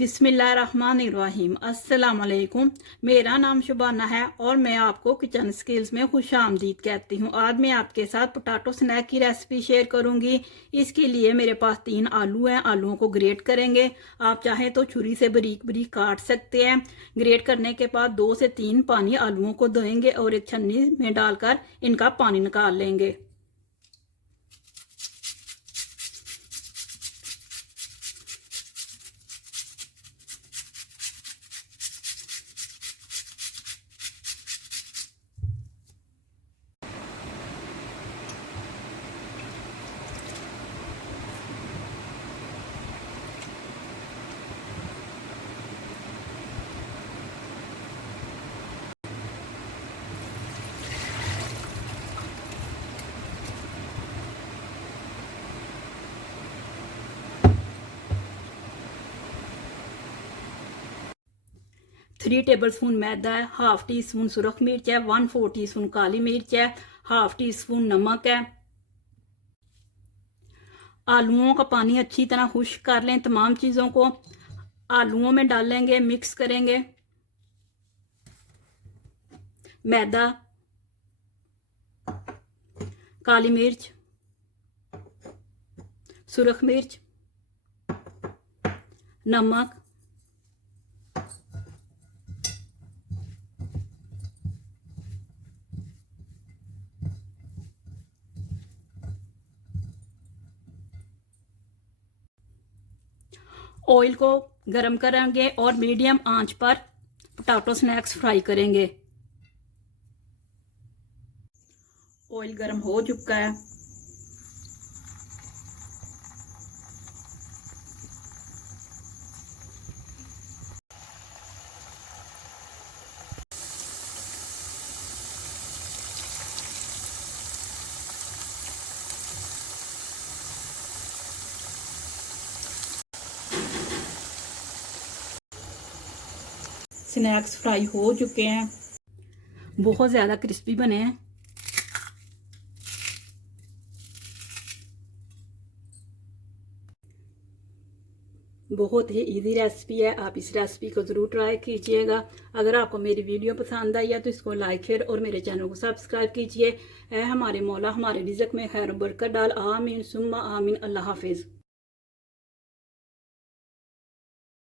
बिस्मिल्लाहिर्रहमानिर्रहीम। अस्सलाम वालेकुम। मेरा नाम शुबाना है और मैं आपको किचन स्किल्स में खुश आमदीद कहती हूँ। आज मैं आपके साथ पोटैटो स्नैक की रेसिपी शेयर करूँगी। इसके लिए मेरे पास 3 आलू हैं। आलूओं को ग्रेट करेंगे। आप चाहें तो छुरी से बारीक बारीक काट सकते हैं। ग्रेट करने के बाद 2 से 3 पानी आलूओं को धोएंगे और एक छन्नी में डालकर इनका पानी निकाल लेंगे। थ्री टेबल स्पून मैदा है, हाफ टी स्पून सुरख मिर्च है, 1/4 टीस्पून काली मिर्च है, हाफ टी स्पून नमक है। आलूओं का पानी अच्छी तरह खुश्क कर लें। तमाम चीज़ों को आलूओं में डालेंगे, मिक्स करेंगे। मैदा, काली मिर्च, सुरख मिर्च, नमक, ऑयल को गरम करेंगे और मीडियम आंच पर पोटैटो स्नैक्स फ्राई करेंगे। ऑयल गरम हो चुका है। स्नैक्स फ्राई हो चुके हैं, बहुत ज़्यादा क्रिस्पी बने हैं। बहुत ही इजी रेसिपी है, आप इस रेसिपी को ज़रूर ट्राई कीजिएगा। अगर आपको मेरी वीडियो पसंद आई है तो इसको लाइक शेयर और मेरे चैनल को सब्सक्राइब कीजिए। हमारे मौला हमारे रिज़्क में खैर बरकत डाल। आमीन सुम्मा आमीन। अल्लाह हाफिज़।